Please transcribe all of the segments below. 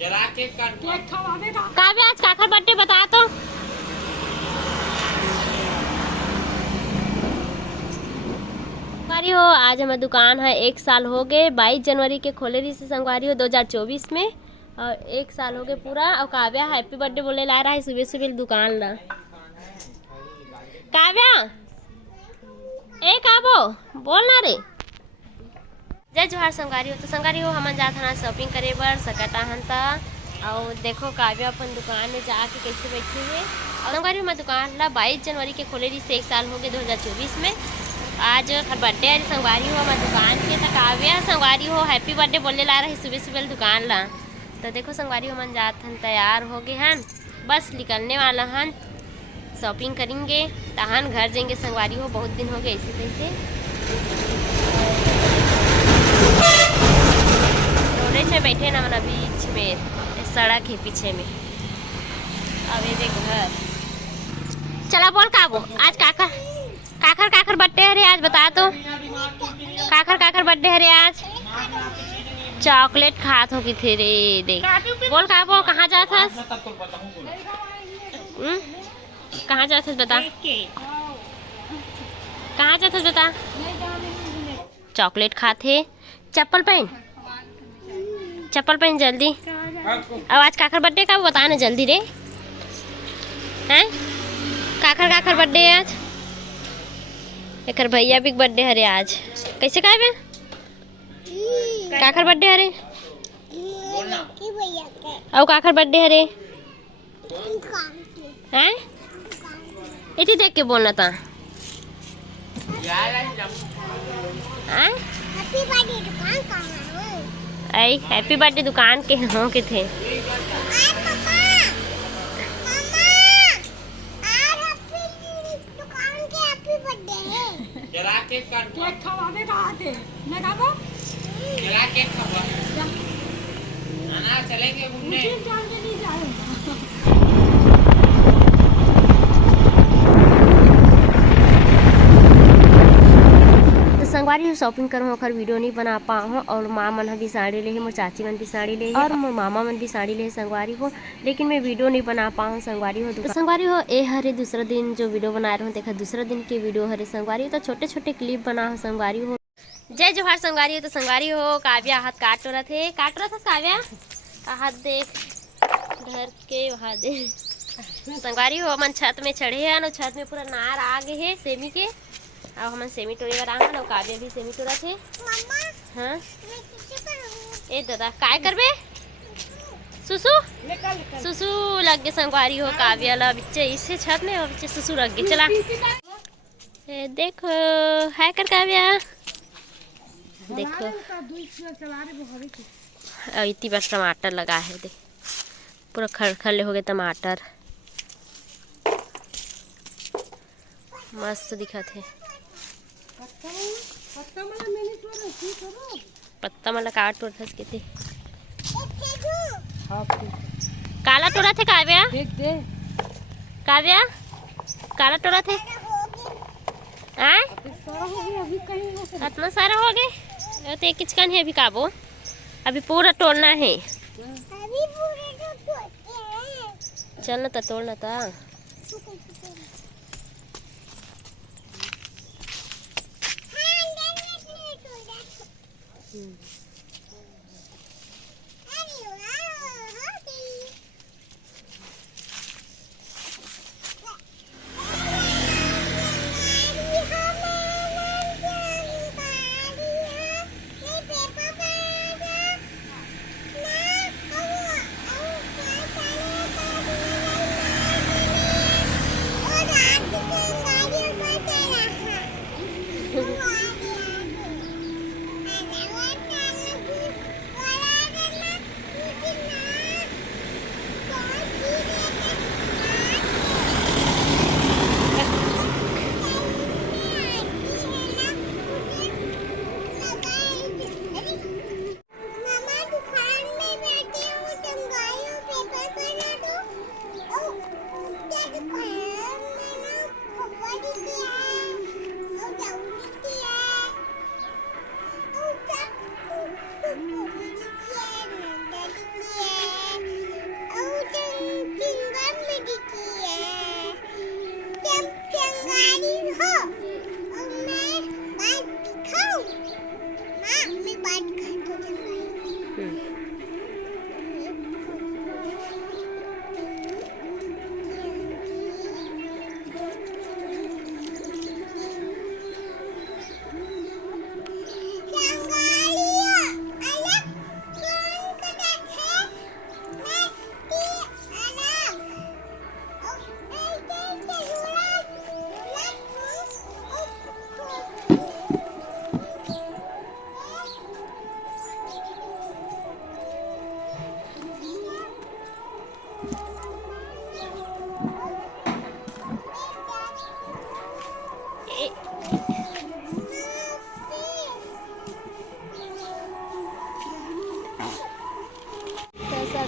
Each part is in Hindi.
काव्या आज काकर बर्थडे बता तो। संगवारी हो आज हमारी दुकान है 1 साल हो गए। 22 जनवरी के खोले रही से संगवारी हो 2024 में, और 1 साल हो गए पूरा। और काव्या हैप्पी बर्थडे बोले ला रहा है सुबह सुबह दुकान ला। काव्या ए काबो बोल ना रे। जय जोहार संगवारी हो। तो संगवारी हो हम जात हना शॉपिंग करे बर सकता हन ता। और देखो काव्या अपन दुकान में जाके कैसे बैठी है। और संगवारी हो हमारी दुकान ला 22 जनवरी के खोले रही से 1 साल हो गए 2024 में। आज बर्थडे है संगवारी हो हमारी दुकान के। तो काव्या संगवारी हो हैप्पी बर्थडे बोले ला रही सुबह सुबह दुकान ला। तो देखो संगवारी हो हम जात हन तैयार हो गए हन, बस निकलने वाला हन, शॉपिंग करेंगे तहन घर जाएंगे संगवारी हो। बहुत दिन हो गए ऐसे तैसे रोडे से बैठे ना मन बीच में सड़क है पीछे में। अब ये देख घर चला बोल काबो आज काकर काकर काकर बर्थडे है रे आज बता तो। काकर काकर बर्थडे है रे आज। चॉकलेट खात हो कि थे रे देख। बोल काबो कहाँ जात हस, कहाँ जात हस बता, कहाँ जात हस बता। चॉकलेट खाते। चप्पल पहन, चप्पल पहन जल्दी। अब आज काकर बर्थडे का बता ना जल्दी रे। हैं काकर काकर बर्थडे है आज। एक भैया भी बर्थडे है रे आज। कैसे कहे बे काकर बर्थडे है रे। और काकर बर्थडे है रे। हैं इतनी देख के बोलना था। आई हैप्पी बर्थडे दुकान के हो के थे। केक खवाने कहा थे मैं खाबो चला केक खवा ना चलेंगे घूमने जान के नहीं जाएगा। संगवारी शॉपिंग करूँ ओकर वीडियो नहीं बना पाऊँ। और माँ मन भी साड़ी ले, मोर चाची मन भी साड़ी ले, और मोर मामा मन भी साड़ी ले संगवारी हो, लेकिन मैं वीडियो नहीं बना पाऊँ संगवारी हो। तो संगवारी हो ए हरे दूसरा दिन जो वीडियो बना रहे हो देखा दूसरा दिन की वीडियो हरे संगवारी हो। तो छोटे छोटे क्लिप बना हो संगवारी हो। जय जोहार संगवारी हो। तो संगवारी हो काव्या हाथ काट रहा थे काव्या का हाथ देख घर के वहाँ दे। संगवारी हो मन छत में चढ़े हैं, छत में पूरा नार आ गए है सेमी के। अब हम सेमी टोरे बर आए ना, काव्या भी सेमी टोरा थे। हाँ ए दादा काय करबे सुसु सुसु लग गए संगवारी हो काव्या ला बिच्चे इससे छत में और बिच्चे सुसु लग गए। चला ए देखो हाय कर काव्या देखो। और इतनी बस टमाटर लगा है देख पूरा खड़खड़े हो गए टमाटर, मस्त दिखा थे। पत्ता मला काट तोड़ फंस के थे। काला टोरा थे काव्या काव्या काला टोरा थे। इतना सारा हो गए तो एक चिकन है अभी काबो, अभी पूरा तोड़ना है। चलना था तोड़ना था।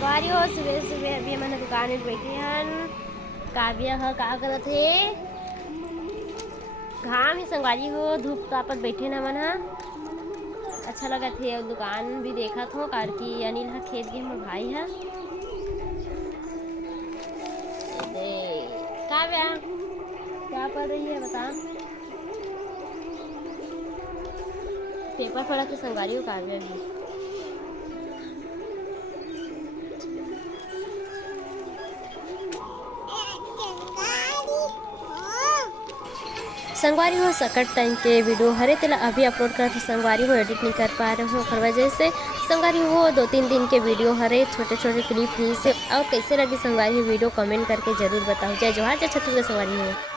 संगवारी हो सुबह सुबह अभी हमन दुकान में बैठे हन। काव्या ह का करत हे घाम ही संगवारी हो धूप तापत बैठे न हमन ह। अच्छा लगत हे और दुकान भी देखत हो कार की अनिल ह खेत गे हमर भाई ह। काव्या क्या पढ़ रही है बता। पेपर पढ़ा के संगवारी हो काव्या भी। संगवारी हो सकट टाइम के वीडियो हरे तेला अभी अपलोड करते संगवारी हो एडिट नहीं कर पा रहे हो खर वजह से। संगवारी हो 2-3 दिन के वीडियो हरे छोटे छोटे क्लिप ही से। और कैसे लगी संगवारी वीडियो कमेंट करके जरूर बताओ। जय जोहार जय छत्तीसगढ़ संगवारी हो।